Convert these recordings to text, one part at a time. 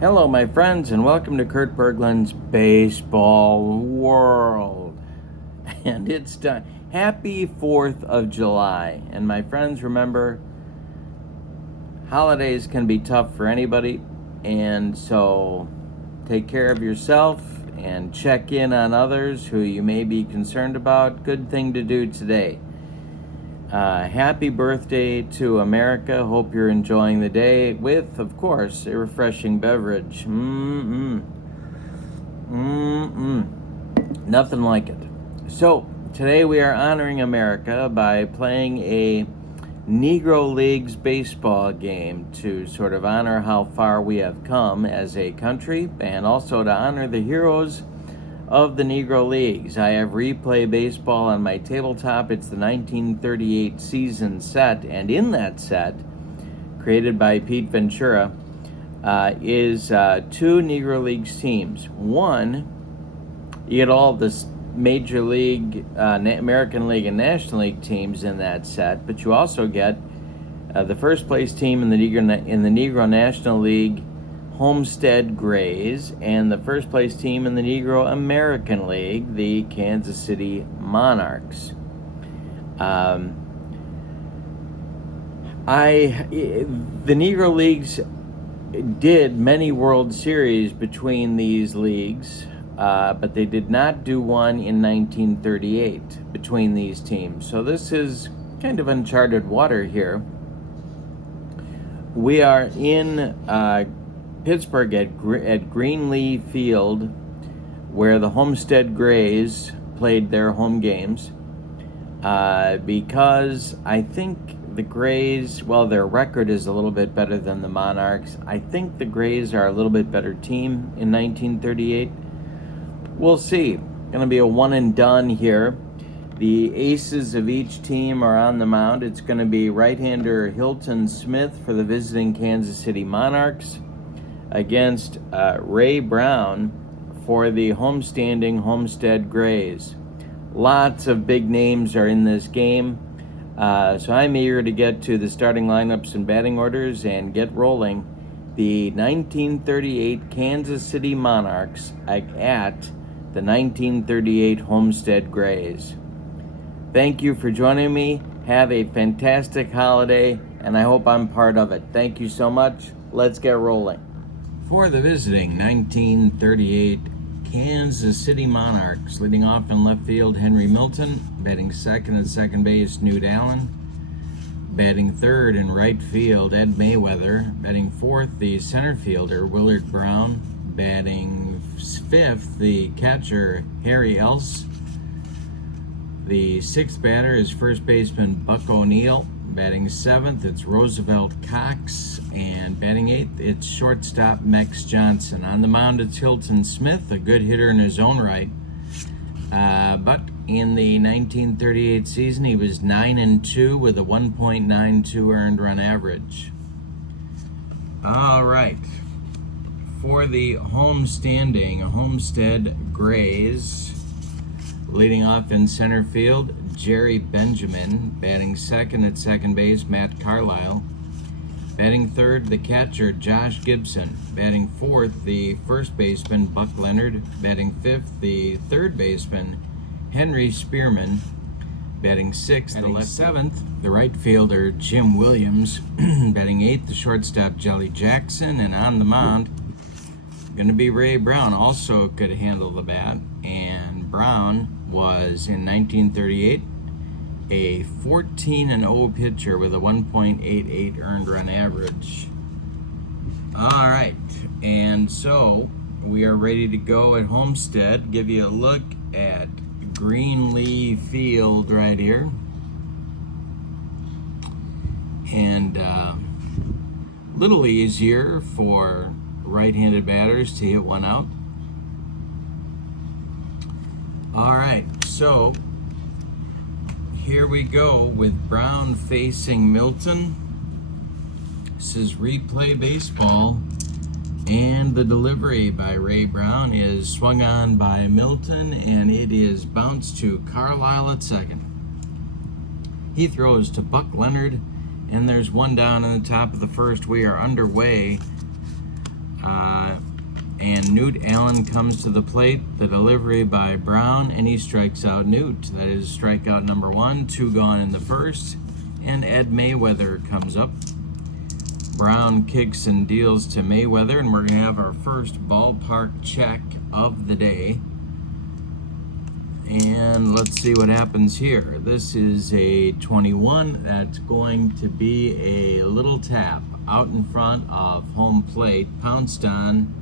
Hello, my friends, and welcome to Kurt Berglund's Baseball World. And it's done. Happy 4th of July. And my friends, remember, holidays can be tough for anybody. And so take care of yourself and check in on others who you may be concerned about. Good thing to do today. Happy birthday to America. Hope you're enjoying the day with, of course, a refreshing beverage. Nothing like it. So, today we are honoring America by playing a Negro Leagues baseball game to sort of honor how far we have come as a country and also to honor the heroes of the Negro Leagues. I have Replay Baseball on my tabletop. It's the 1938 season set, and in that set, created by Pete Ventura, is two Negro Leagues teams. One, you get all the Major League, American League, and National League teams in that set, but you also get the first place team in the Negro National League, Homestead Grays, and the first place team in the Negro American League, the Kansas City Monarchs. The Negro Leagues did many World Series between these leagues, but they did not do one in 1938 between these teams. So this is kind of uncharted water here. We are in Pittsburgh at Greenlee Field, where the Homestead Grays played their home games, because I think the Grays, well, their record is a little bit better than the Monarchs. I think the Grays are a little bit better team in 1938. We'll see. Going to be a one and done here. The aces of each team are on the mound. It's going to be right-hander H.Smith for the visiting Kansas City Monarchs against Ray Brown for the homestanding Homestead Grays. Lots of big names are in this game, so I'm eager to get to the starting lineups and batting orders and get rolling. The 1938 Kansas City Monarchs at the 1938 Homestead Grays. Thank you for joining me. Have a fantastic holiday, and I hope I'm part of it. Thank you so much. Let's get rolling. For the visiting 1938 Kansas City Monarchs, leading off in left field, Henry Milton. Batting second at second base, Newt Allen. Batting third in right field, Ed Mayweather. Batting fourth, the center fielder, Willard Brown. Batting fifth, the catcher, Harry Else. The sixth batter is first baseman Buck O'Neill. Batting seventh, it's Roosevelt Cox. And batting eighth, it's shortstop Mex Johnson. On the mound, it's H.Smith, a good hitter in his own right. But in the 1938 season, he was 9-2 with a 1.92 earned run average. All right. For the homestanding Homestead Grays, leading off in center field, Jerry Benjamin. Batting second at second base, Matt Carlisle. Batting third, the catcher, Josh Gibson. Batting fourth, the first baseman, Buck Leonard. Batting fifth, the third baseman, Henry Spearman. Batting sixth, seventh, the right fielder, Jim Williams. Batting eighth, the shortstop, Jelly Jackson. And on the mound, going to be Ray Brown, also could handle the bat. And Brown was, in 1938, a 14-0 pitcher with a 1.88 earned run average. All right, and so we are ready to go at Homestead. Give you a look at Greenlee Field right here. And a little easier for right-handed batters to hit one out. All right, so here we go with Brown facing Milton. This is Replay Baseball, and the delivery by Ray Brown is swung on by Milton, and it is bounced to Carlisle at second. He throws to Buck Leonard, and there's one down in the top of the first. We are underway And Newt Allen comes to the plate. The delivery by Brown, and he strikes out Newt. That is strikeout number 1. 2 gone in the first. And Ed Mayweather comes up. Brown kicks and deals to Mayweather, and we're going to have our first ballpark check of the day. And let's see what happens here. This is a 21. That's going to be a little tap out in front of home plate, pounced on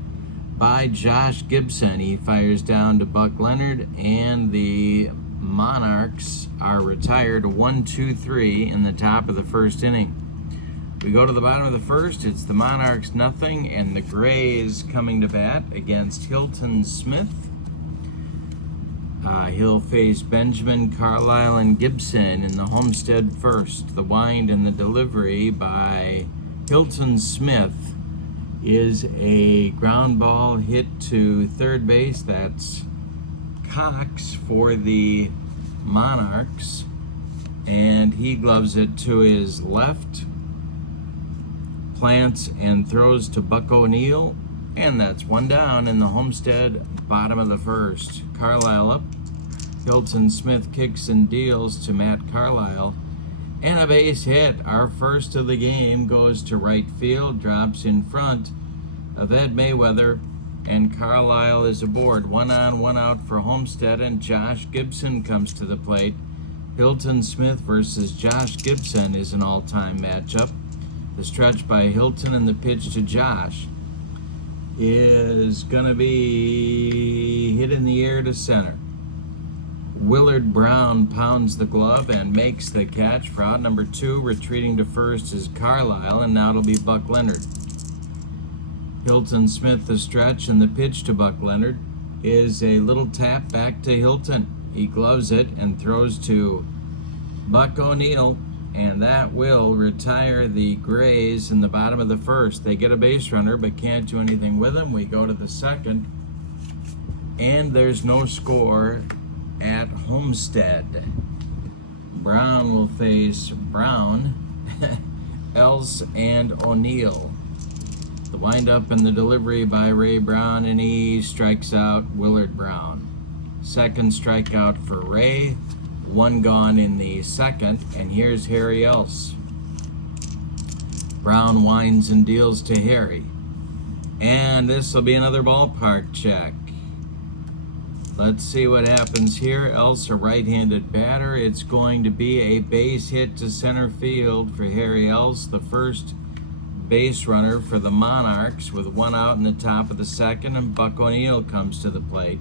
by Josh Gibson. He fires down to Buck Leonard, and the Monarchs are retired 1-2-3 in the top of the first inning. We go to the bottom of the first. It's the Monarchs nothing, and the Grays coming to bat against Hilton Smith. He'll face Benjamin, Carlisle, and Gibson in the Homestead first. The wind and the delivery by Hilton Smith is a ground ball hit to third base. That's Cox for the Monarchs, and he gloves it to his left, plants and throws to Buck O'Neill, and that's 1 down in the Homestead bottom of the first. Carlisle up. Hilton Smith kicks and deals to Matt Carlisle, and a base hit. Our first of the game goes to right field, drops in front of Ed Mayweather, and Carlisle is aboard. 1 on, 1 out for Homestead, and Josh Gibson comes to the plate. Hilton Smith versus Josh Gibson is an all-time matchup. The stretch by Hilton and the pitch to Josh is gonna be hit in the air to center. Willard Brown pounds the glove and makes the catch for out number 2. Retreating to first is Carlisle, and now it'll be Buck Leonard. Hilton Smith the stretch, and the pitch to Buck Leonard is a little tap back to Hilton. He gloves it and throws to Buck O'Neill, and that will retire the Grays in the bottom of the first. They get a base runner but can't do anything with him. We go to the second, and there's no score at Homestead. Brown will face Brown, Else, and O'Neill. The windup and the delivery by Ray Brown, and he strikes out Willard Brown. Second strikeout for Ray. 1 gone in the second, and here's Harry Else. Brown winds and deals to Harry. And this will be another ballpark check. Let's see what happens here. Else, a right-handed batter. It's going to be a base hit to center field for Harry Else, the first base runner for the Monarchs, with 1 out in the top of the second, and Buck O'Neill comes to the plate.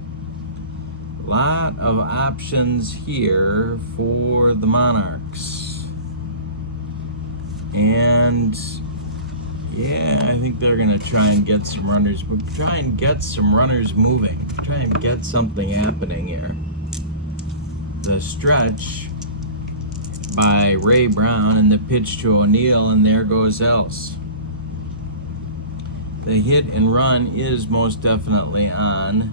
A lot of options here for the Monarchs. And yeah, I think they're going to try and get some runners, moving. Try and get something happening here. The stretch by Ray Brown, and the pitch to O'Neill, and there goes Else. The hit and run is most definitely on,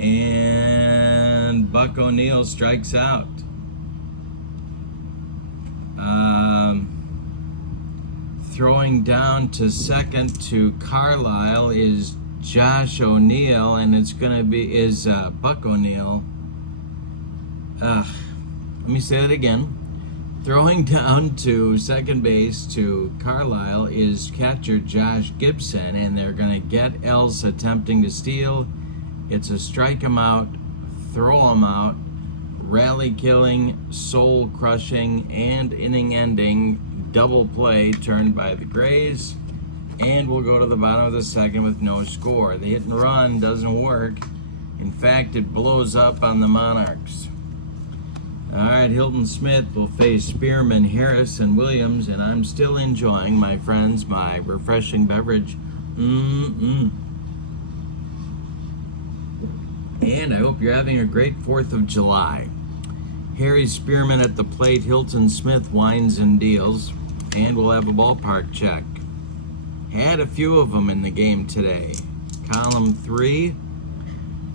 and Buck O'Neill strikes out. Throwing down to second to Carlisle is Josh O'Neill, and it's gonna be Buck O'Neill. Let me say that again. Throwing down to second base to Carlisle is catcher Josh Gibson, and they're gonna get Else attempting to steal. It's a strike him out, throw him out, rally killing, soul crushing, and inning ending double play turned by the Grays, and we'll go to the bottom of the second with no score. The hit and run doesn't work. In fact, it blows up on the Monarchs. All right, Hilton Smith will face Spearman, Harris, and Williams, and I'm still enjoying, my friends, my refreshing beverage. And I hope you're having a great 4th of July. Harry Spearman at the plate. Hilton Smith winds and deals, and we'll have a ballpark check. Had a few of them in the game today. Column 3,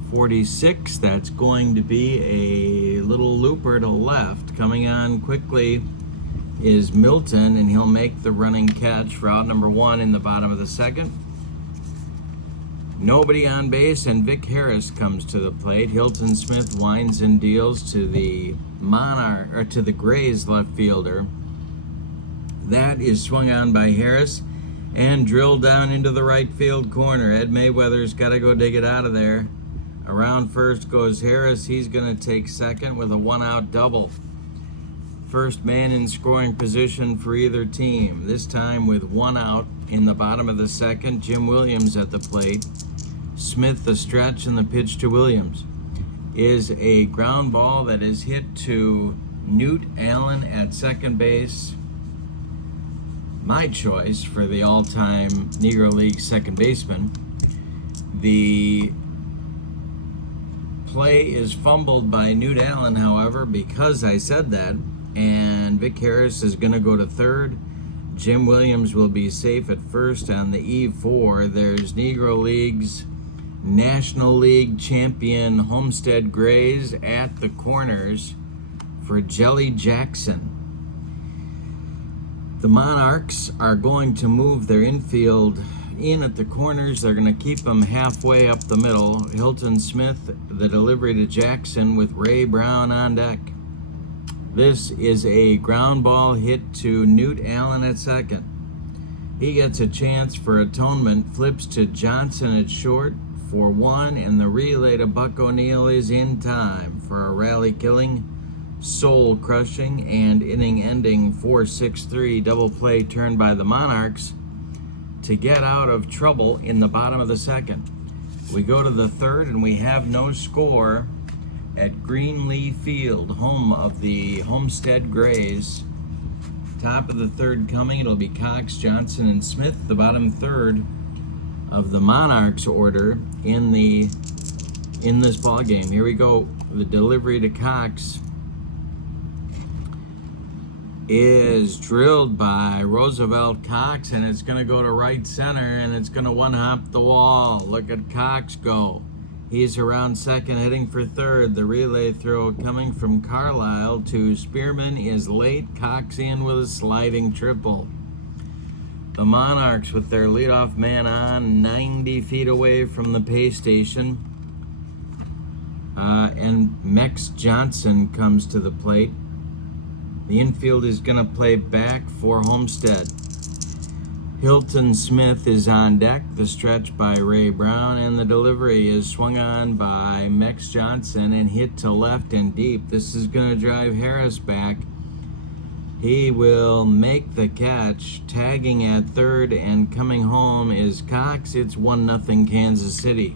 46. That's going to be a little looper to left. Coming on quickly is Milton, and he'll make the running catch for out number 1 in the bottom of the second. Nobody on base, and Vic Harris comes to the plate. Hilton Smith winds and deals to the to the Grays left fielder. That is swung on by Harris and drilled down into the right field corner. Ed Mayweather's got to go dig it out of there. Around first goes Harris. He's going to take second with a one-out double. First man in scoring position for either team. This time with one out in the bottom of the second. Jim Williams at the plate. Smith the stretch, and the pitch to Williams is a ground ball that is hit to Newt Allen at second base. My choice for the all-time Negro League second baseman. The play is fumbled by Newt Allen, however, because I said that, and Vic Harris is going to go to third. Jim Williams will be safe at first on the E4. There's Negro League's National League champion Homestead Grays at the corners for Jelly Jackson. The Monarchs are going to move their infield in at the corners. They're going to keep them halfway up the middle. Hilton Smith, the delivery to Jackson with Ray Brown on deck. This is a ground ball hit to Newt Allen at second. He gets a chance for atonement, flips to Johnson at short for one, and the relay to Buck O'Neil is in time for a rally-killing, soul-crushing, and inning-ending 4-6-3 double play turn by the Monarchs to get out of trouble in the bottom of the second. We go to the third, and we have no score at Greenlee Field, home of the Homestead Grays. Top of the third coming, it'll be Cox, Johnson, and Smith. The bottom third of the Monarchs order in this ball game. Here we go. The delivery to Cox is drilled by Roosevelt Cox, and it's going to go to right center, and it's going to one-hop the wall. Look at Cox go. He's around second, heading for third. The relay throw coming from Carlisle to Spearman is late. Cox in with a sliding triple. The Monarchs with their leadoff man on 90 feet away from the pay station. And Mex Johnson comes to the plate. The infield is going to play back for Homestead. Hilton Smith is on deck. The stretch by Ray Brown, and the delivery is swung on by Mex Johnson and hit to left and deep. This is going to drive Harris back. He will make the catch. Tagging at third and coming home is Cox. It's 1-0 Kansas City.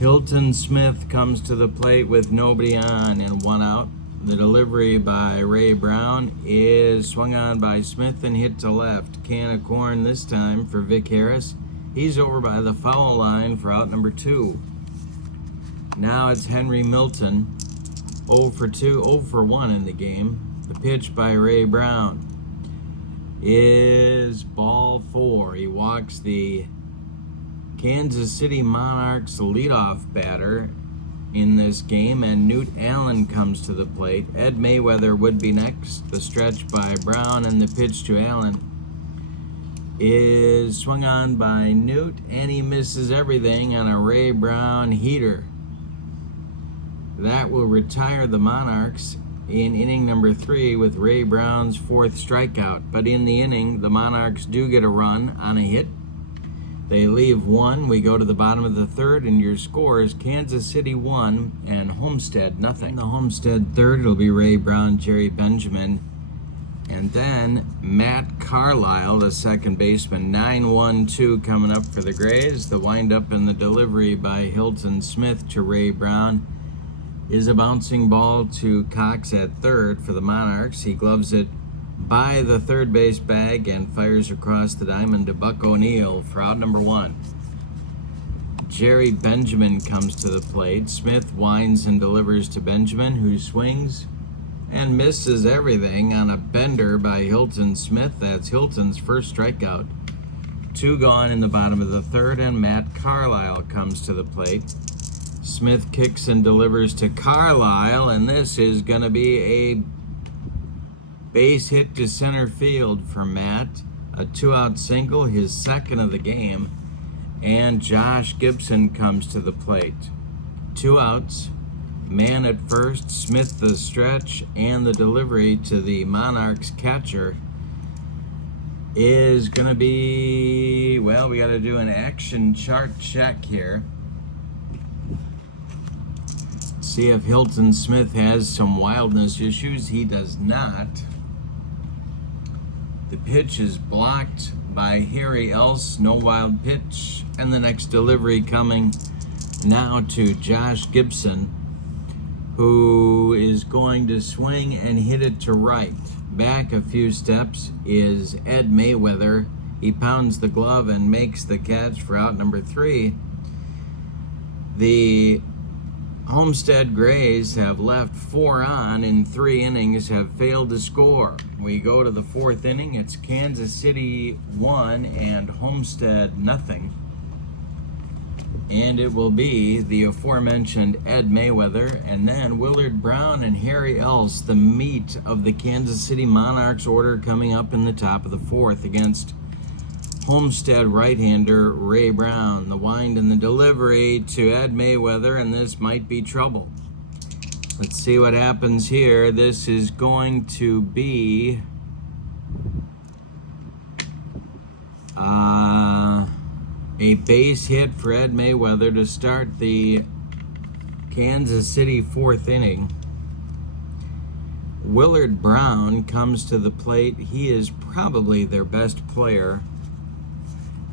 Hilton Smith comes to the plate with nobody on and one out. The delivery by Ray Brown is swung on by Smith and hit to left. Can of corn this time for Vic Harris. He's over by the foul line for out number 2. Now it's Henry Milton, 0 for 2, 0 for 1 in the game. The pitch by Ray Brown is ball 4. He walks the Kansas City Monarchs leadoff batter in this game, and Newt Allen comes to the plate. Ed Mayweather would be next. The stretch by Brown, and the pitch to Allen is swung on by Newt, and he misses everything on a Ray Brown heater. That will retire the Monarchs in inning number 3 with Ray Brown's 4th strikeout. But in the inning, the Monarchs do get a run on a hit. They leave 1. We go to the bottom of the third, and your score is Kansas City 1 and Homestead 0. The Homestead third, it'll be Ray Brown, Jerry Benjamin, and then Matt Carlisle, the second baseman. 9-1-2 coming up for the Grays. The windup and the delivery by Hilton Smith to Ray Brown is a bouncing ball to Cox at third for the Monarchs. He gloves it by the third base bag and fires across the diamond to Buck O'Neil for out number 1. Jerry Benjamin comes to the plate. Smith winds and delivers to Benjamin, who swings and misses everything on a bender by Hilton Smith. That's Hilton's first strikeout. 2 gone in the bottom of the third, and Matt Carlisle comes to the plate. Smith kicks and delivers to Carlisle, and this is going to be a base hit to center field for Matt. A 2-out single, his second of the game. And Josh Gibson comes to the plate. 2 outs, man at first, Smith the stretch, and the delivery to the Monarchs catcher is going to be, well, we got to do an action chart check here. See if Hilton Smith has some wildness issues. He does not. The pitch is blocked by Harry Else, no wild pitch. And the next delivery coming now to Josh Gibson, who is going to swing and hit it to right. Back a few steps is Ed Mayweather. He pounds the glove and makes the catch for out number 3. The Homestead Grays have left 4 on in 3 innings, have failed to score. We go to the 4th inning. It's Kansas City 1 and Homestead nothing. And it will be the aforementioned Ed Mayweather and then Willard Brown and Harry Else, the meat of the Kansas City Monarchs order, coming up in the top of the 4th against Homestead right-hander Ray Brown. The wind and the delivery to Ed Mayweather, and this might be trouble. Let's see what happens here. This is going to be a base hit for Ed Mayweather to start the Kansas City 4th inning. Willard Brown comes to the plate. He is probably their best player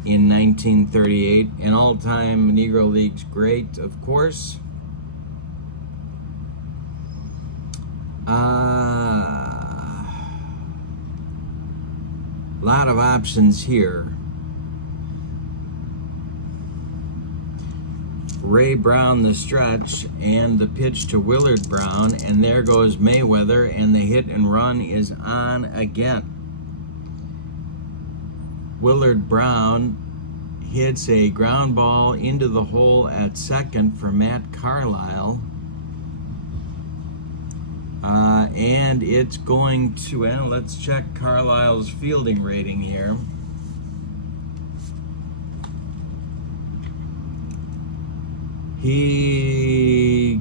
in 1938, an all-time Negro Leagues great, of course. Lot of options here. Ray Brown the stretch and the pitch to Willard Brown, and there goes Mayweather, and the hit and run is on again. Willard Brown hits a ground ball into the hole at second for Matt Carlisle. And it's going to, well, let's check Carlisle's fielding rating here.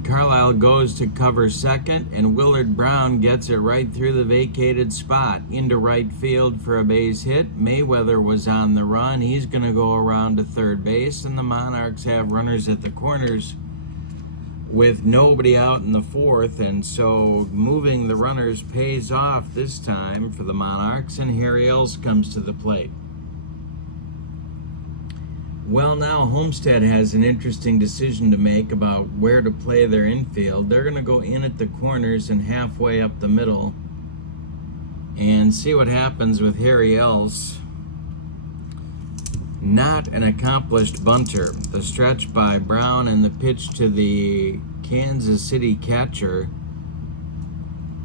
Carlisle goes to cover second, and Willard Brown gets it right through the vacated spot into right field for a base hit. Mayweather was on the run. He's going to go around to third base, and the Monarchs have runners at the corners with nobody out in the 4th, and so moving the runners pays off this time for the Monarchs, and Harry Else comes to the plate. Well, now Homestead has an interesting decision to make about where to play their infield. They're going to go in at the corners and halfway up the middle and see what happens with Harry Else. Not an accomplished bunter. The stretch by Brown and the pitch to the Kansas City catcher.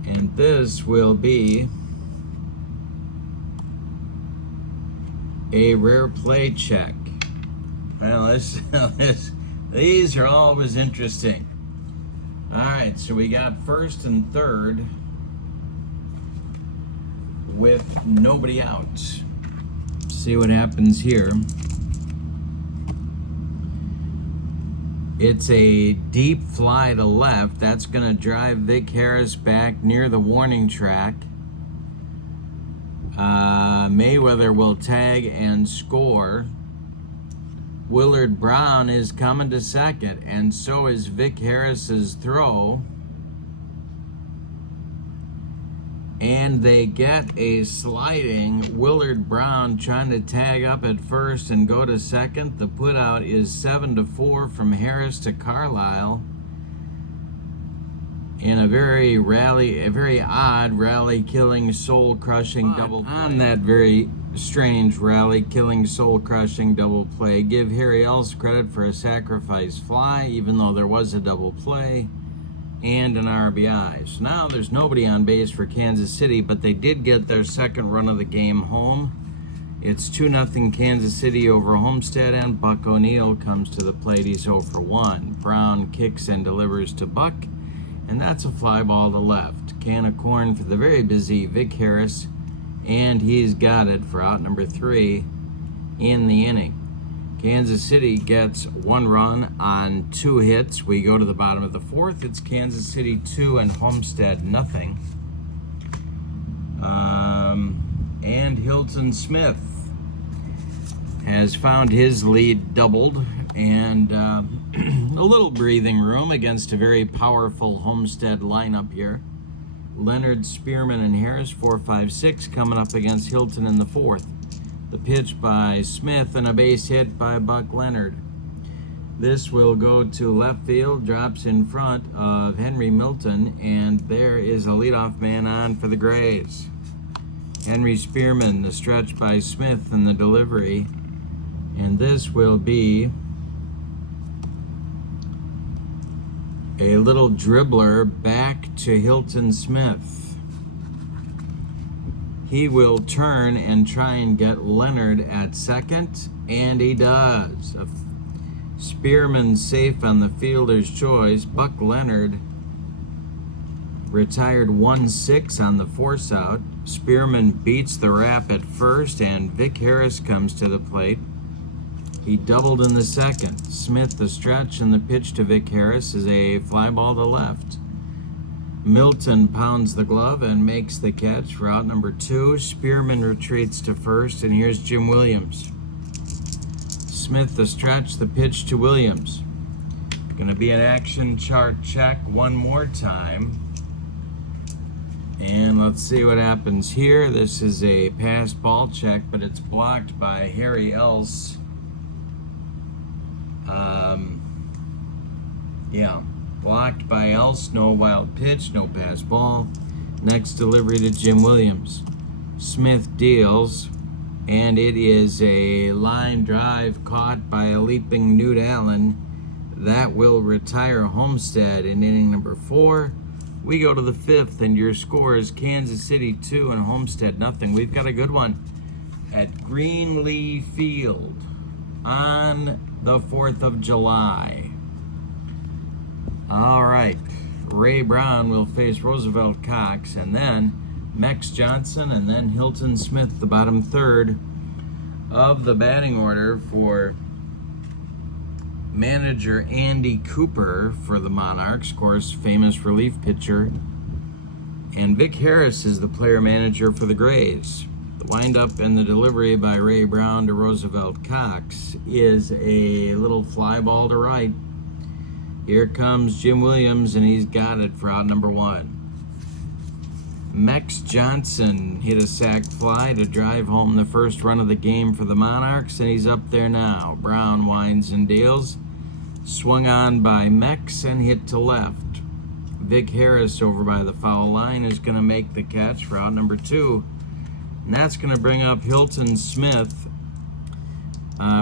And this will be a rare play check. Well, these are always interesting. All right, so we got first and third with nobody out. See what happens here. It's a deep fly to left. That's going to drive Vic Harris back near the warning track. Mayweather will tag and score. Willard Brown is coming to second, and so is Vic Harris's throw. And they get a sliding Willard Brown trying to tag up at first and go to second. The putout is 7-4 from Harris to Carlisle in a very odd rally-killing, soul-crushing double play. On that very strange rally-killing, soul-crushing double play, give Harry Else credit for a sacrifice fly, even though there was a double play and an RBI. So now there's nobody on base for Kansas City, but they did get their second run of the game home. It's 2-0 Kansas City over Homestead, and Buck O'Neil comes to the plate. He's 0 for 1. Brown kicks and delivers to Buck, and that's a fly ball to left. Can of corn for the very busy Vic Harris, and he's got it for out number 3 in the inning. Kansas City gets 1 run on 2 hits. We go to the bottom of the 4th. It's Kansas City 2 and Homestead nothing. And Hilton Smith has found his lead doubled, and a little breathing room against a very powerful Homestead lineup here. Leonard, Spearman, and Harris, 4, 5, 6, coming up against Hilton in the 4th. The pitch by Smith and a base hit by Buck Leonard. This will go to left field, drops in front of Henry Milton, and there is a leadoff man on for the Grays. Henry Spearman, the stretch by Smith and the delivery, and this will be a little dribbler back to Hilton Smith. He will turn and try and get Leonard at second, and he does. Spearman safe on the fielder's choice. Buck Leonard retired 1-6 on the force out. Spearman beats the wrap at first, and Vic Harris comes to the plate. He doubled in the second. Smith the stretch, and the pitch to Vic Harris is a fly ball to left. Milton pounds the glove and makes the catch for out number 2. Spearman retreats to first, and here's Jim Williams. Smith the stretch, the pitch to Williams. Going to be an action chart check one more time. And let's see what happens here. This is a pass ball check, but it's blocked by Harry Else. Blocked by Else. No wild pitch, no pass ball. Next delivery to Jim Williams. Smith deals, and it is a line drive caught by a leaping Newt Allen. That will retire Homestead in inning number 4. We go to the 5th, and your score is Kansas City 2 and Homestead nothing. We've got a good one at Greenlee Field on the 4th of July. All right, Ray Brown will face Roosevelt Cox, and then Mex Johnson, and then Hilton Smith, the bottom third of the batting order for manager Andy Cooper for the Monarchs, of course, famous relief pitcher. And Vic Harris is the player manager for the Grays. The windup and the delivery by Ray Brown to Roosevelt Cox is a little fly ball to right. Here comes Jim Williams, and he's got it for out number 1. Mex Johnson hit a sac fly to drive home the first run of the game for the Monarchs, and he's up there now. Brown winds and deals. Swung on by Mex and hit to left. Vic Harris over by the foul line is going to make the catch for out number 2. And that's going to bring up Hilton Smith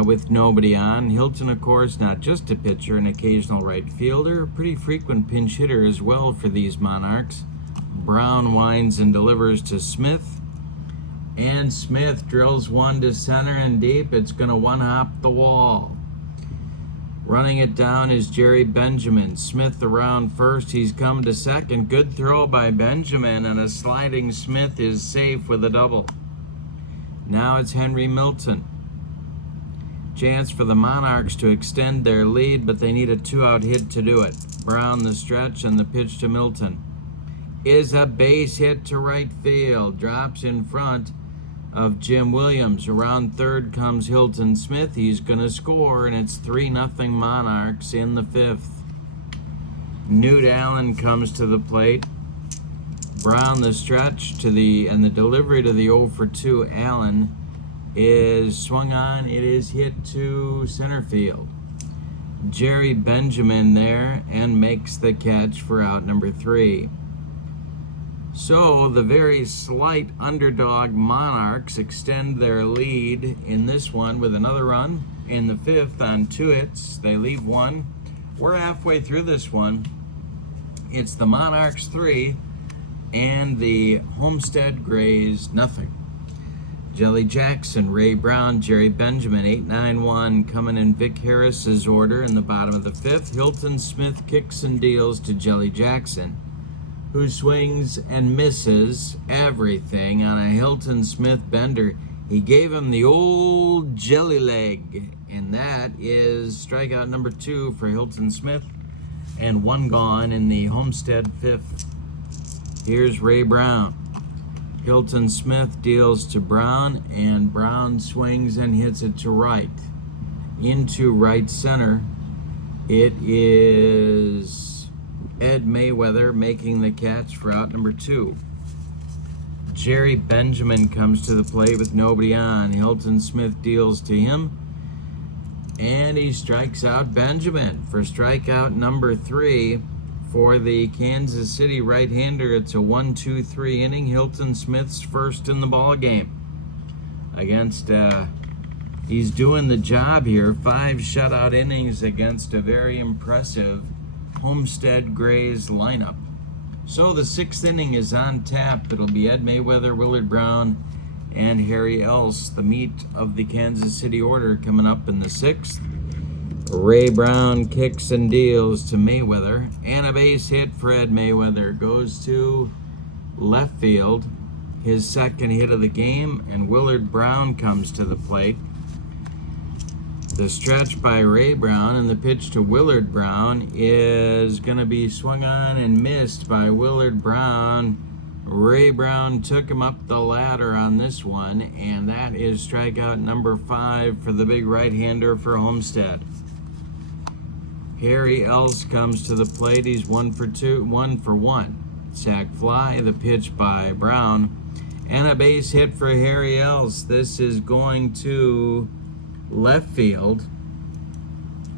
with nobody on. Hilton, of course, not just a pitcher, an occasional right fielder, a pretty frequent pinch hitter as well for these Monarchs. Brown winds and delivers to Smith, and Smith drills one to center and deep. It's going to one-hop the wall. Running it down is Jerry Benjamin. Smith around first. He's come to second. Good throw by Benjamin, and a sliding Smith is safe with a double. Now it's Henry Milton. Chance for the Monarchs to extend their lead, but they need a 2-out hit to do it. Brown the stretch, and the pitch to Milton is a base hit to right field. Drops in front of Jim Williams. Around third comes Hilton Smith. He's going to score, and it's 3-0 Monarchs in the 5th. Newt Allen comes to the plate. Brown the stretch to and the delivery to the 0-for-2 Allen is swung on. It is hit to center field. Jerry Benjamin there and makes the catch for out number 3. So the very slight underdog Monarchs extend their lead in this one with another run in the 5th on 2 hits. They leave 1. We're halfway through this one. It's the Monarchs 3 and the Homestead Grays nothing. Jelly Jackson, Ray Brown, Jerry Benjamin, 8-9-1 coming in Vic Harris's order in the bottom of the 5th. Hilton Smith kicks and deals to Jelly Jackson, who swings and misses everything on a Hilton Smith bender. He gave him the old jelly leg, and that is strikeout number 2 for Hilton Smith, and 1 gone in the Homestead 5th. Here's Ray Brown. Hilton Smith deals to Brown, and Brown swings and hits it to right. Into right center, it is Ed Mayweather making the catch for out number 2. Jerry Benjamin comes to the plate with nobody on. Hilton Smith deals to him, and he strikes out Benjamin for strikeout number 3 for the Kansas City right-hander. It's a 1-2-3 inning. Hilton Smith's first in the ball game against he's doing the job here. 5 shutout innings against a very impressive Homestead Grays lineup. So the 6th inning is on tap. It'll be Ed Mayweather, Willard Brown, and Harry Else, the meat of the Kansas City order, coming up in the 6th. Ray Brown kicks and deals to Mayweather, and a base hit for Ed Mayweather goes to left field. His second hit of the game, and Willard Brown comes to the plate. The stretch by Ray Brown, and the pitch to Willard Brown is going to be swung on and missed by Willard Brown. Ray Brown took him up the ladder on this one, and that is strikeout number 5 for the big right-hander for Homestead. Harry Else comes to the plate. He's 1 for 1. Sac fly, the pitch by Brown, and a base hit for Harry Else. This is going to left field.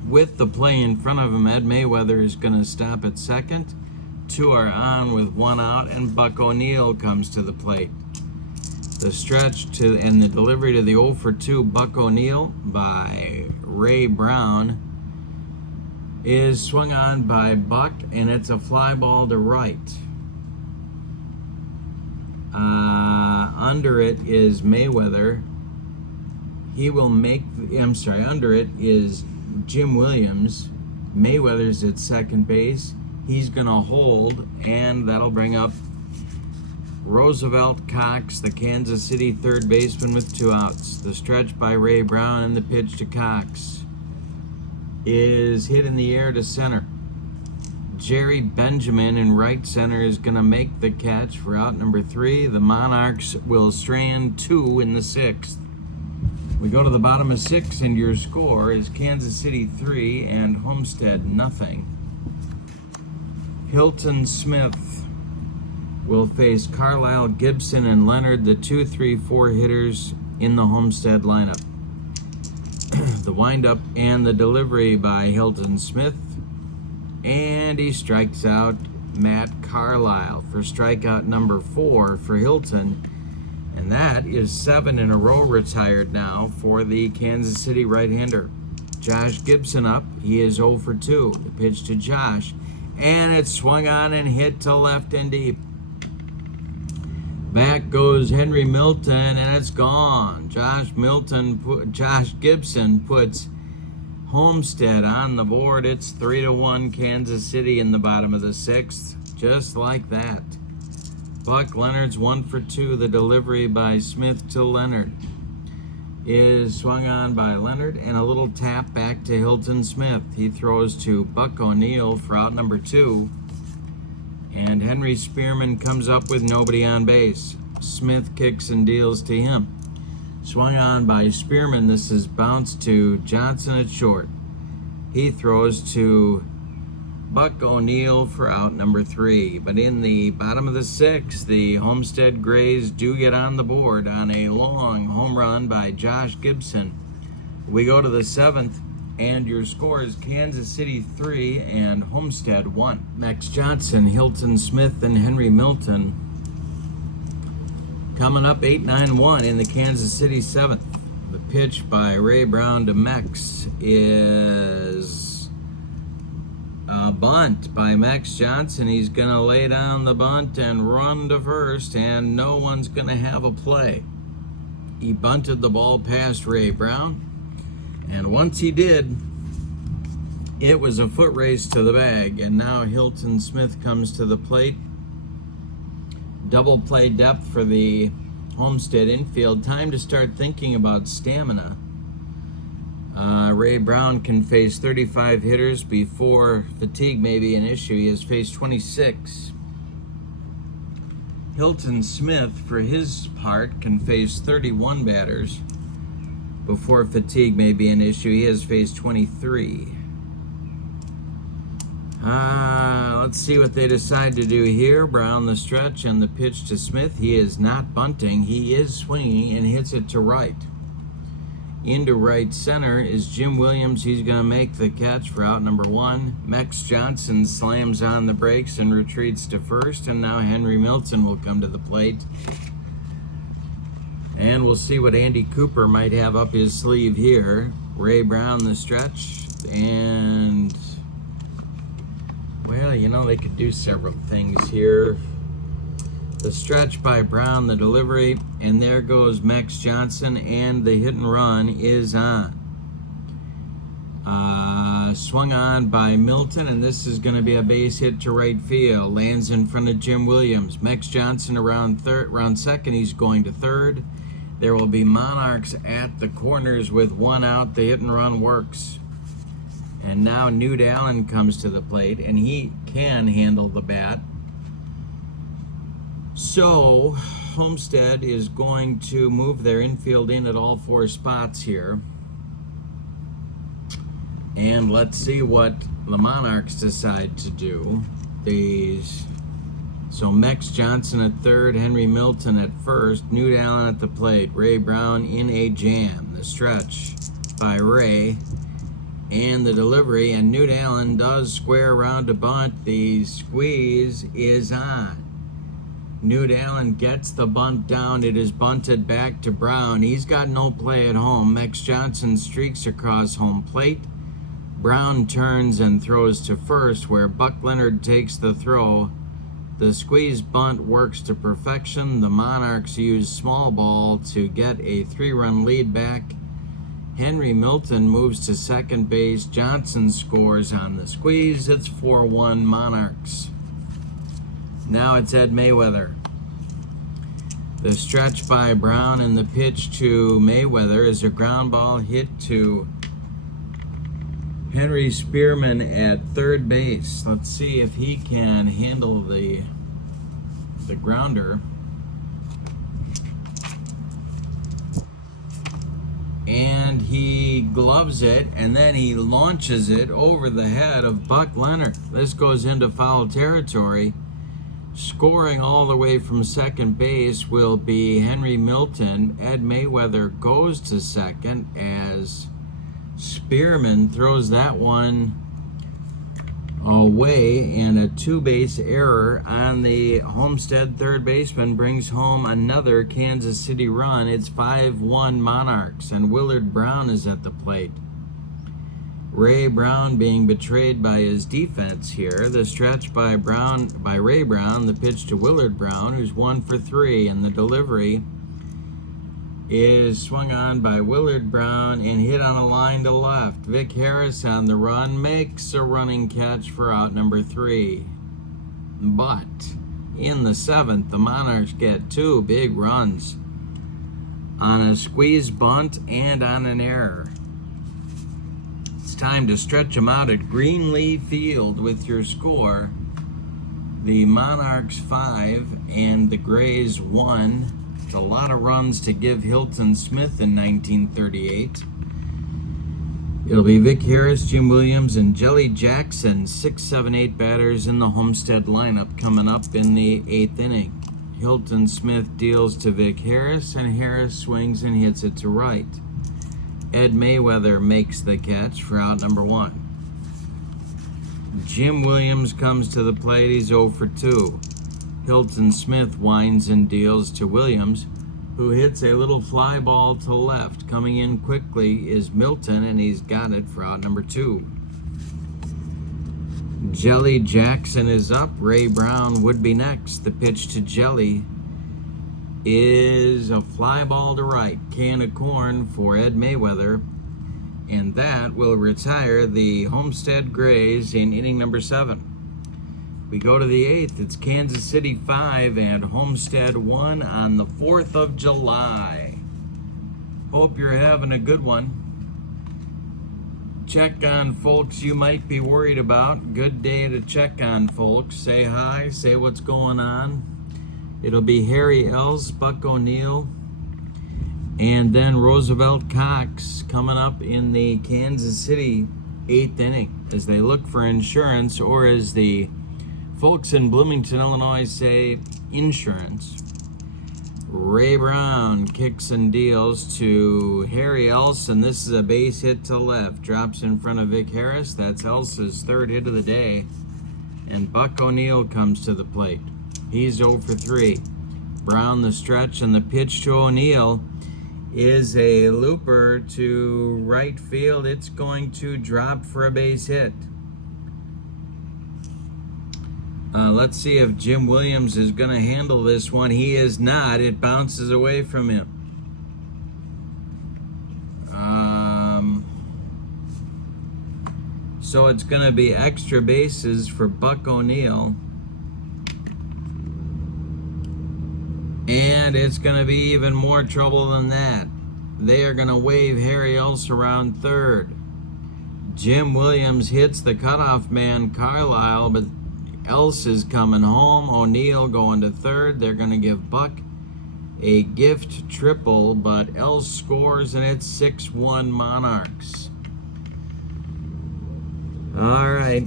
With the play in front of him, Ed Mayweather is going to stop at second. 2 are on with 1 out, and Buck O'Neill comes to the plate. The stretch to and the delivery to the 0 for 2 Buck O'Neill by Ray Brown is swung on by Buck, and it's a fly ball to right. Under it is Mayweather. He will make, under it is Jim Williams. Mayweather's at second base. He's going to hold, and that'll bring up Roosevelt Cox, the Kansas City third baseman, with 2 outs. The stretch by Ray Brown, and the pitch to Cox is hit in the air to center. Jerry Benjamin in right center is going to make the catch for out number 3. The Monarchs will strand 2 in the 6th. We go to the bottom of 6, and your score is Kansas City 3 and Homestead nothing. Hilton Smith will face Carlisle, Gibson, and Leonard, the 2, 3, 4 hitters in the Homestead lineup. The windup and the delivery by Hilton Smith, and he strikes out Matt Carlisle for strikeout number 4 for Hilton. And that is 7 in a row retired now for the Kansas City right-hander. Josh Gibson up. He is 0 for 2. The pitch to Josh, and it's swung on and hit to left and deep. Back goes Henry Milton, and it's gone. Josh Gibson puts Homestead on the board. It's 3-1 Kansas City in the bottom of the 6th, just like that. Buck Leonard's 1 for 2. The delivery by Smith to Leonard is swung on by Leonard, and a little tap back to Hilton Smith. He throws to Buck O'Neill for out number 2, and Henry Spearman comes up with nobody on base. Smith kicks and deals to him. Swung on by Spearman. This is bounced to Johnson at short. He throws to Buck O'Neill for out number 3. But in the bottom of the 6th, the Homestead Grays do get on the board on a long home run by Josh Gibson. We go to the 7th, and your score is Kansas City 3 and Homestead 1. Max Johnson, Hilton Smith, and Henry Milton coming up 8-9-1 in the Kansas City 7th. The pitch by Ray Brown to Mex is a bunt by Max Johnson. He's going to lay down the bunt and run to first, and no one's going to have a play. He bunted the ball past Ray Brown, and once he did, it was a foot race to the bag, and now Hilton Smith comes to the plate. Double play depth for the Homestead infield. Time to start thinking about stamina. Ray Brown can face 35 hitters before fatigue may be an issue. He has faced 26. H.Smith, for his part, can face 31 batters before fatigue may be an issue. He has faced 23. Let's see what they decide to do here. Brown the stretch and the pitch to Smith. He is not bunting. He is swinging and hits it to right. Into right center is Jim Williams. He's going to make the catch for out number 1. Mex Johnson slams on the brakes and retreats to first. And now Henry Milton will come to the plate. And we'll see what Andy Cooper might have up his sleeve here. Ray Brown the stretch. And, well, you know, they could do several things here. The stretch by Brown, the delivery, and there goes Mex Johnson, and the hit and run is on. Swung on by Milton, and this is going to be a base hit to right field. Lands in front of Jim Williams. Mex Johnson around second. He's going to third. There will be Monarchs at the corners with 1 out. The hit and run works. And now Newt Allen comes to the plate, and he can handle the bat. So, Homestead is going to move their infield in at all 4 spots here. And let's see what the Monarchs decide to do. So Mex Johnson at third, Henry Milton at first, Newt Allen at the plate, Ray Brown in a jam. The stretch by Ray and the delivery, and Newt Allen does square around to bunt. The squeeze is on. Newt Allen gets the bunt down. It is bunted back to Brown. He's got no play at home. Mex Johnson streaks across home plate. Brown turns and throws to first, where Buck Leonard takes the throw. The squeeze bunt works to perfection. The Monarchs use small ball to get a 3-run lead back. Henry Milton moves to second base. Johnson scores on the squeeze. It's 4-1 Monarchs. Now it's Ed Mayweather. The stretch by Brown and the pitch to Mayweather is a ground ball hit to Henry Spearman at third base. Let's see if he can handle the grounder. And he gloves it, and then he launches it over the head of Buck Leonard. This goes into foul territory. Scoring all the way from second base will be Henry Milton. Ed Mayweather goes to second as Spearman throws that one away, and a 2-base error on the Homestead third baseman brings home another Kansas City run. It's 5-1 Monarchs, and Willard Brown is at the plate. Ray Brown being betrayed by his defense here. The stretch by Ray Brown, the pitch to Willard Brown, who's 1 for 3, and the delivery is swung on by Willard Brown and hit on a line to left. Vic Harris on the run makes a running catch for out number 3. But in the 7th, the Monarchs get 2 big runs on a squeeze bunt and on an error. It's time to stretch them out at Greenleaf Field with your score. The Monarchs 5 and the Grays 1. It's a lot of runs to give H.Smith in 1938. It'll be Vic Harris, Jim Williams, and Jelly Jackson, 6, 7, 8 batters in the Homestead lineup coming up in the 8th inning. H.Smith deals to Vic Harris, and Harris swings and hits it to right. Ed Mayweather makes the catch for out number 1. Jim Williams comes to the plate. He's 0 for 2. H.Smith winds and deals to Williams, who hits a little fly ball to left. Coming in quickly is Milton, and he's got it for out number 2. Jelly Jackson is up. Ray Brown would be next. The pitch to Jelly is a fly ball to right. Can of corn for Ed Mayweather, and that will retire the Homestead Grays in inning number 7. We go to the 8th. It's Kansas City 5 and Homestead 1 on the 4th of July. Hope you're having a good one. check on folks you might be worried about. Good day to check on folks. Say hi, say what's going on. It'll be Harry Ells, Buck O'Neill, and then Roosevelt Cox coming up in the Kansas City 8th inning as they look for insurance, or as the folks in Bloomington, Illinois say, insurance. Ray Brown kicks and deals to Harry Else, and this is a base hit to left. Drops in front of Vic Harris. That's Else's third hit of the day. And Buck O'Neill comes to the plate. He's 0 for 3. Brown the stretch, and the pitch to O'Neill is a looper to right field. It's going to drop for a base hit. Let's see if Jim Williams is going to handle this one. He is not. It bounces away from him. So it's going to be extra bases for Buck O'Neill. And it's going to be even more trouble than that. They are going to wave Harry Else around third. Jim Williams hits the cutoff man, Carlisle, but Else is coming home. O'Neill going to third. They're going to give Buck a gift triple, but Else scores, and it's 6-1 Monarchs. All right.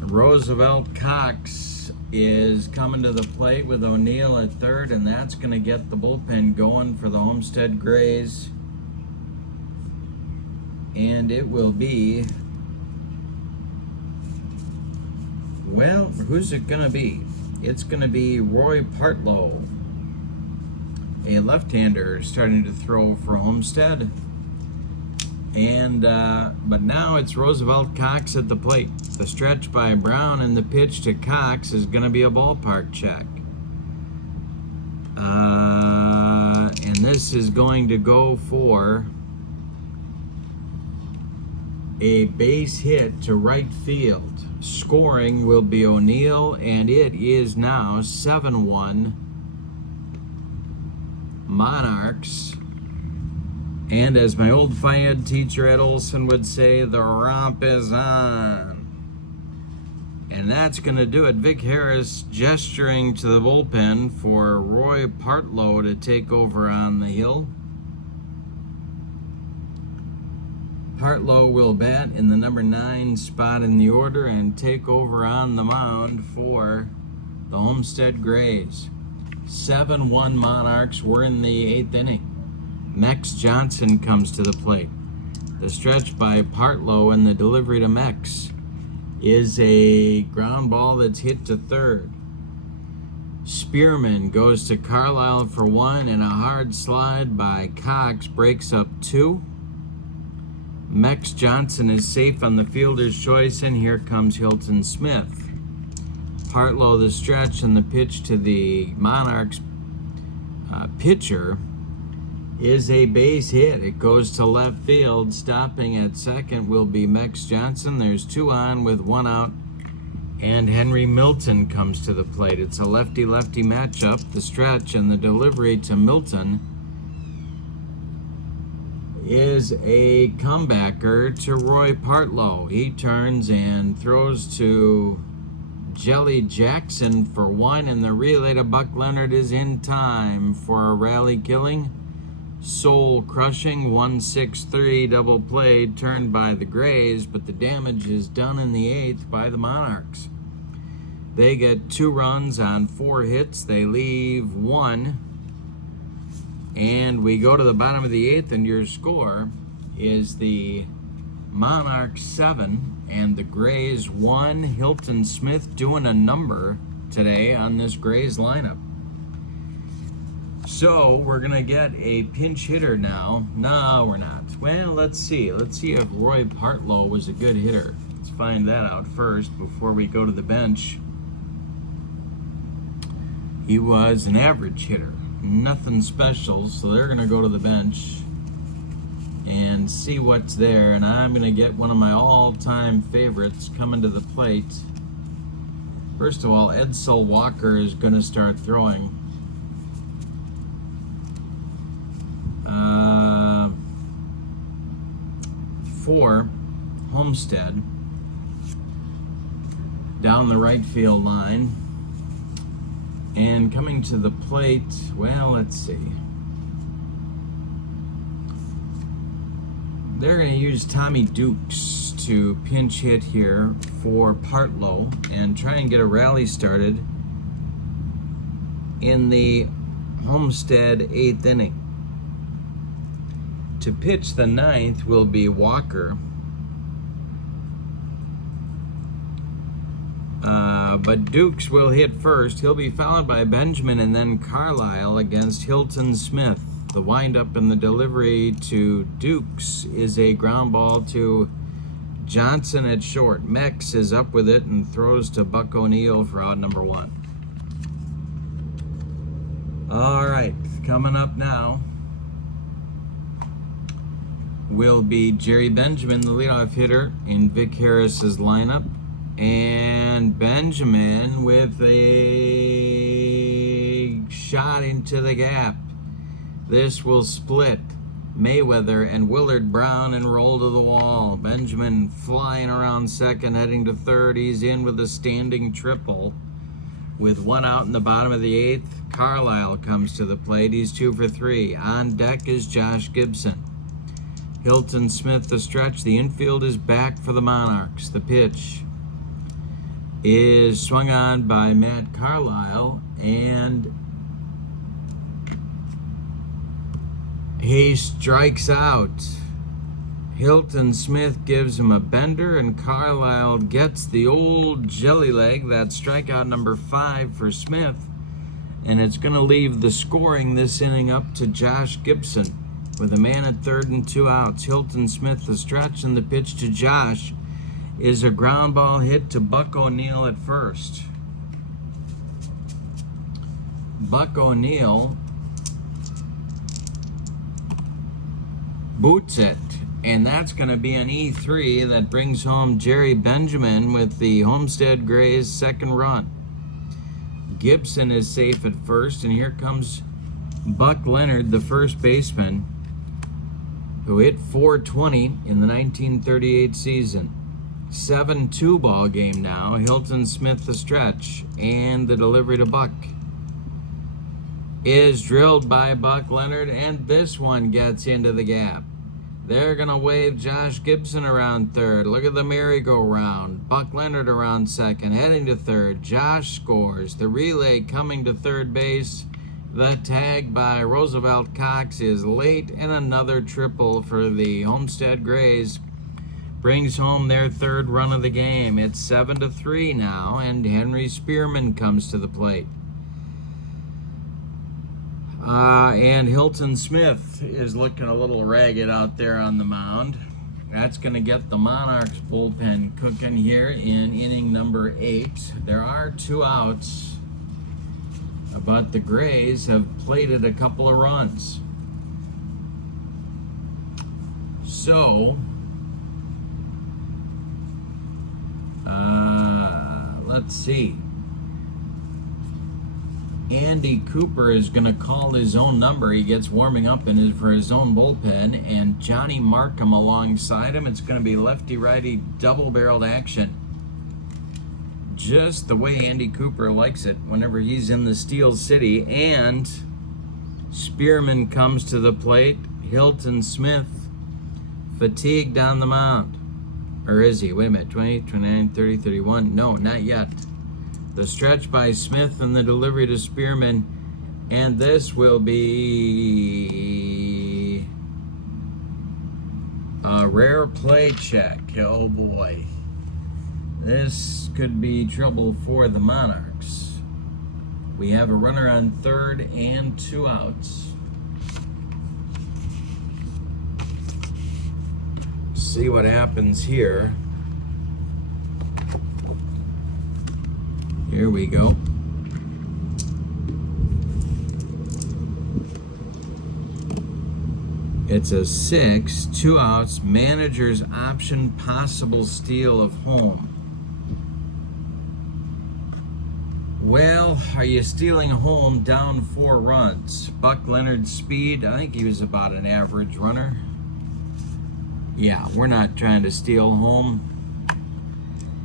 Roosevelt Cox is coming to the plate with O'Neill at third, and that's going to get the bullpen going for the Homestead Grays. And it will be, well, who's it going to be? It's going to be Roy Partlow, a left-hander starting to throw for Homestead. And but now it's Roosevelt Cox at the plate. The stretch by Brown and the pitch to Cox is going to be a ballpark check. And this is going to go for a base hit to right field. Scoring will be O'Neill, and it is now 7-1 Monarchs. And as my old Phi-Ed teacher Ed Olson would say, the romp is on. And that's going to do it. Vic Harris gesturing to the bullpen for Roy Partlow to take over on the hill. Partlow will bat in the number 9 spot in the order and take over on the mound for the Homestead Grays. 7-1 Monarchs. We're in the 8th inning. Mex Johnson comes to the plate. The stretch by Partlow and the delivery to Mex is a ground ball that's hit to third. Spearman goes to Carlisle for 1, and a hard slide by Cox breaks up 2. Mex Johnson is safe on the fielder's choice, and here comes Hilton Smith. Partlow the stretch, and the pitch to the Monarchs pitcher is a base hit. It goes to left field. Stopping at second will be Mex Johnson. There's 2 on with 1 out, and Henry Milton comes to the plate. It's a lefty-lefty matchup. The stretch and the delivery to Milton is a comebacker to Roy Partlow. He turns and throws to Jelly Jackson for 1, and the relay to Buck Leonard is in time for a rally killing, soul crushing 1-6-3 double play turned by the Grays, but the damage is done in the 8th by the Monarchs. They get 2 runs on 4 hits. They leave 1. And we go to the bottom of the 8th, and your score is the Monarchs 7 and the Grays 1. Hilton Smith doing a number today on this Grays lineup. So we're going to get a pinch hitter now. No, we're not. Well, let's see. Let's see if Roy Partlow was a good hitter. Let's find that out first before we go to the bench. He was an average hitter. Nothing special, so they're going to go to the bench and see what's there. And I'm going to get one of my all-time favorites coming to the plate. First of all, Edsel Walker is going to start throwing. For Homestead down the right field line. And coming to the plate, well, let's see. They're going to use Tommy Dukes to pinch hit here for Partlow and try and get a rally started in the Homestead 8th inning. To pitch the 9th will be Walker. But Dukes will hit first. He'll be followed by Benjamin and then Carlisle against Hilton Smith. The windup and the delivery to Dukes is a ground ball to Johnson at short. Mex is up with it and throws to Buck O'Neill for out number 1. All right, coming up now will be Jerry Benjamin, the leadoff hitter in Vic Harris's lineup. And Benjamin with a shot into the gap. This will split Mayweather and Willard Brown and roll to the wall. Benjamin flying around second, heading to third. He's in with a standing triple. With 1 out in the bottom of the 8th, Carlisle comes to the plate. He's 2 for 3. On deck is Josh Gibson. Hilton Smith the stretch. The infield is back for the Monarchs. The pitch is swung on by Matt Carlisle, and he strikes out. Hilton Smith gives him a bender, and Carlisle gets the old jelly leg. That's strikeout number 5 for Smith, and it's going to leave the scoring this inning up to Josh Gibson with a man at third and 2 outs. Hilton Smith the stretch, and the pitch to Josh is a ground ball hit to Buck O'Neill at first. Buck O'Neill boots it, and that's going to be an E3 that brings home Jerry Benjamin with the Homestead Grays' second run. Gibson is safe at first, and here comes Buck Leonard, the first baseman, who hit .420 in the 1938 season. 7-2 ball game now. Hilton Smith the stretch, and the delivery to Buck is drilled by Buck Leonard, and this one gets into the gap. They're going to wave Josh Gibson around third. Look at the merry-go-round. Buck Leonard around second, heading to third. Josh scores. The relay coming to third base. The tag by Roosevelt Cox is late, and another triple for the Homestead Grays brings home their third run of the game. It's 7-3 now, and Henry Spearman comes to the plate. And Hilton Smith is looking a little ragged out there on the mound. That's going to get the Monarchs bullpen cooking here in inning number 8. There are 2 outs, but the Grays have plated a couple of runs. So let's see. Andy Cooper is going to call his own number. He gets warming up for his own bullpen, and Johnny Markham alongside him. It's going to be lefty-righty double-barreled action, just the way Andy Cooper likes it whenever he's in the Steel City. And Spearman comes to the plate. Hilton Smith fatigued on the mound. Or is he? Wait a minute. 20, 29, 30, 31. No, not yet. The stretch by Smith and the delivery to Spearman. And this will be a rare play check. Oh boy. This could be trouble for the Monarchs. We have a runner on third and 2 outs. See what happens here. Here we go. It's a 6, 2 outs, manager's option, possible steal of home. Well, are you stealing home down 4 runs? Buck Leonard's speed, I think he was about an average runner. Yeah, we're not trying to steal home.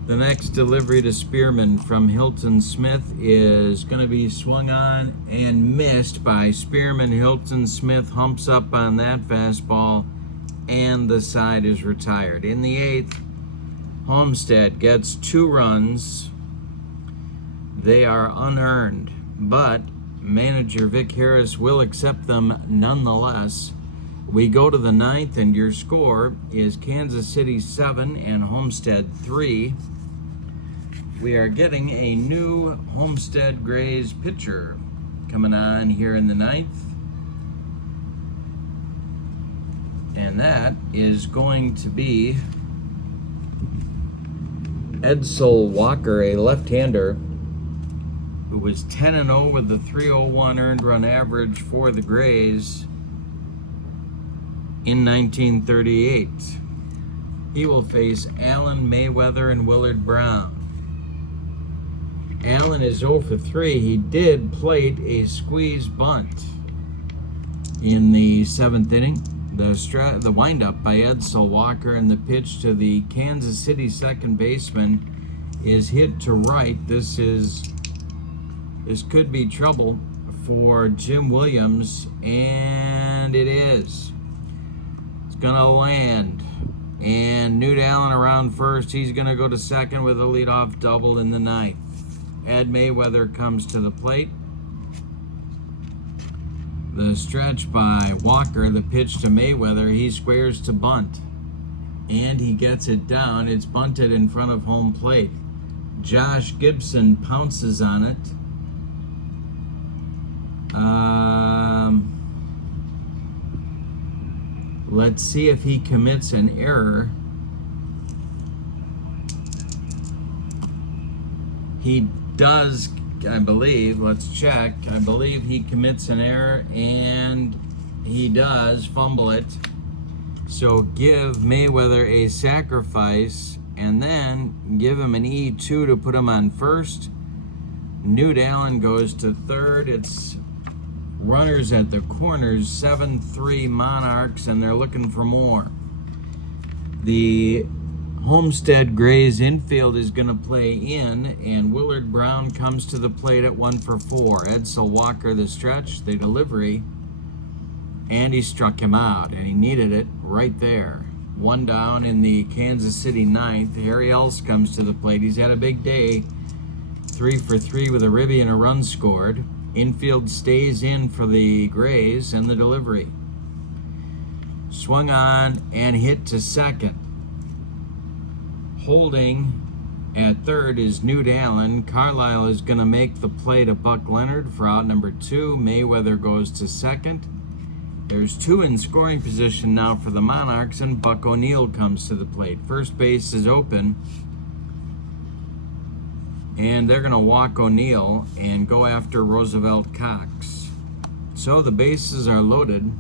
The next delivery to Spearman from H.Smith is going to be swung on and missed by Spearman. H.Smith humps up on that fastball, and the side is retired. In the 8th, Homestead gets 2 runs. They are unearned, but manager Vic Harris will accept them nonetheless. We go to the 9th, and your score is Kansas City 7 and Homestead 3. We are getting a new Homestead Grays pitcher coming on here in the 9th. And that is going to be Edsel Walker, a left-hander who was 10-0 with the .301 earned run average for the Grays in 1938. He will face Allen, Mayweather, and Willard Brown. Allen is 0 for 3. He did plate a squeeze bunt in the 7th inning. The windup by Edsel Walker, and the pitch to the Kansas City second baseman is hit to right. This could be trouble for Jim Williams, and it is. It's gonna land, and Newt Allen around first. He's gonna go to second with a leadoff double in the 9th. Ed Mayweather comes to the plate. The stretch by Walker, the pitch to Mayweather, he squares to bunt, and he gets it down. It's bunted in front of home plate. Josh Gibson pounces on it. Let's see if he commits an error. He does, I believe. Let's check. I believe he commits an error, and he does fumble it. So give Mayweather a sacrifice, and then give him an E2 to put him on first. Newt Allen goes to third. It's runners at the corners, 7-3 Monarchs, and they're looking for more. The Homestead Grays infield is going to play in, and Willard Brown comes to the plate at 1 for 4. Edsel Walker the stretch, the delivery, and he struck him out, and he needed it right there. 1 down in the Kansas City 9th. Harry Else comes to the plate. He's had a big day. 3 for 3 with a ribby and a run scored. Infield stays in for the Grays, and the delivery. Swung on and hit to second. Holding at third is Newt Allen. Carlisle is going to make the play to Buck Leonard for out number 2. Mayweather goes to second. There's 2 in scoring position now for the Monarchs, and Buck O'Neill comes to the plate. First base is open, and they're going to walk O'Neill and go after Roosevelt Cox. So the bases are loaded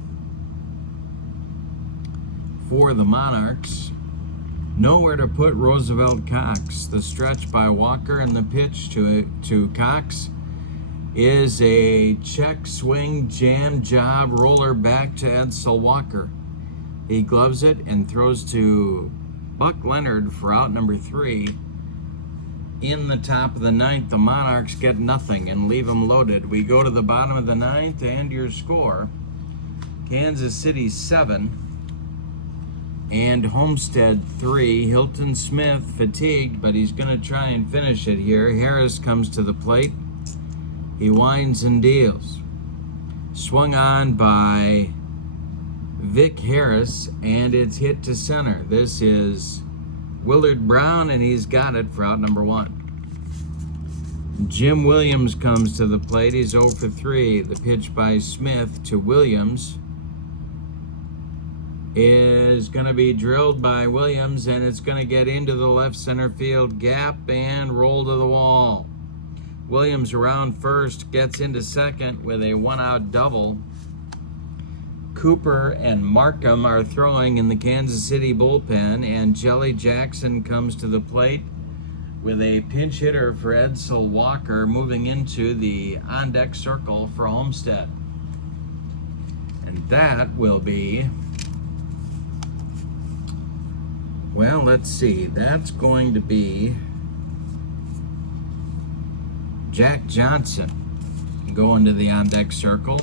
for the Monarchs. Nowhere to put Roosevelt Cox. The stretch by Walker, and the pitch to Cox is a check swing jam job roller back to Edsel Walker. He gloves it and throws to Buck Leonard for out number 3. In the top of the 9th, the Monarchs get nothing and leave them loaded. We go to the bottom of the 9th, and your score, Kansas City 7 and Homestead 3. H.Smith fatigued, but he's going to try and finish it here. Harris comes to the plate. He winds and deals. Swung on by Vic Harris, and it's hit to center. This is Willard Brown, and he's got it for out number 1. Jim Williams comes to the plate. He's 0 for 3. The pitch by Smith to Williams is going to be drilled by Williams, and it's going to get into the left center field gap and roll to the wall. Williams around first, gets into second with a 1-out double. Cooper and Markham are throwing in the Kansas City bullpen, and Jelly Jackson comes to the plate with a pinch hitter for Edsel Walker, moving into the on-deck circle for Homestead. And that will be Well, let's see. That's going to be Jack Johnson going to the on-deck circle.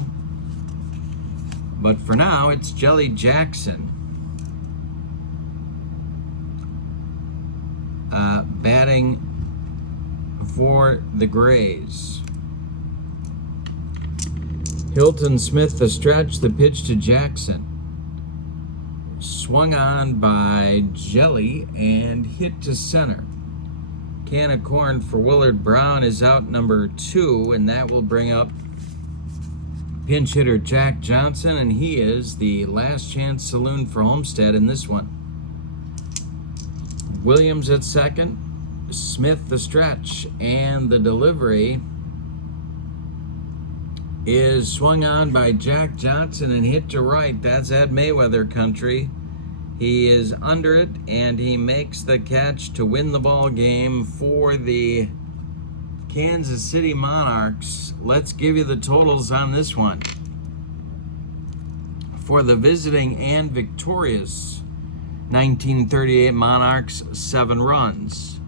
But for now, it's Jelly Jackson batting for the Grays. Hilton Smith the stretch, the pitch to Jackson. Swung on by Jelly and hit to center. Can of corn for Willard Brown is out number 2, and that will bring up pinch hitter Jack Johnson, and he is the last chance saloon for Homestead in this one. Williams at second, Smith the stretch, and the delivery is swung on by Jack Johnson and hit to right. That's Ed Mayweather country. He is under it, and he makes the catch to win the ball game for the Kansas City Monarchs. Let's give you the totals on this one. For the visiting and victorious 1938 Monarchs, 7 runs.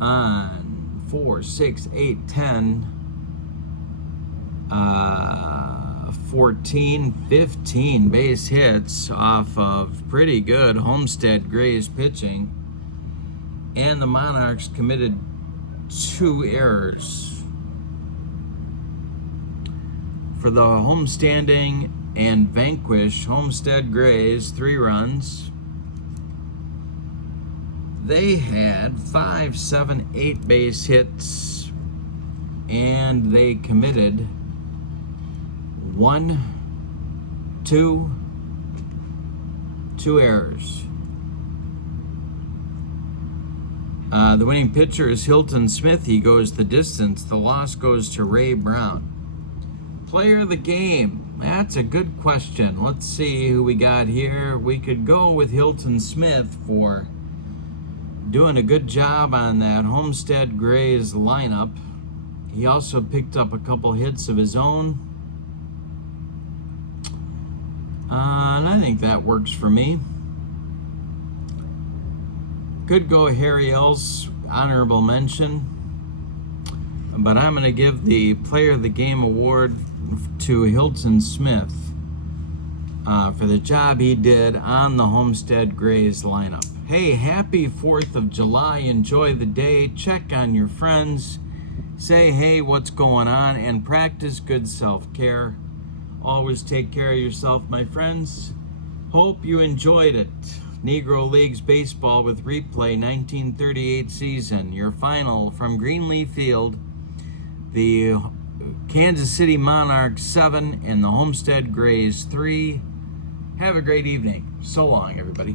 On 4, 6, 8, 10, 14, 15 base hits off of pretty good Homestead Grays pitching. And the Monarchs committed 2 errors. For the homestanding and vanquished Homestead Grays, 3 runs. They had 5, 7, 8 base hits, and they committed 2 errors. The winning pitcher is Hilton Smith. He goes the distance. The loss goes to Ray Brown. Player of the game. That's a good question. Let's see who we got here. We could go with Hilton Smith for doing a good job on that Homestead Grays lineup. He also picked up a couple hits of his own. And I think that works for me. Could go Harry Ells, honorable mention. But I'm going to give the Player of the Game award to Hilton Smith for the job he did on the Homestead Grays lineup. Hey, happy 4th of July. Enjoy the day. Check on your friends. Say, hey, what's going on? And practice good self-care. Always take care of yourself, my friends. Hope you enjoyed it. Negro Leagues Baseball with replay 1938 season. Your final from Greenleaf Field. The Kansas City Monarchs 7 and the Homestead Grays 3. Have a great evening. So long, everybody.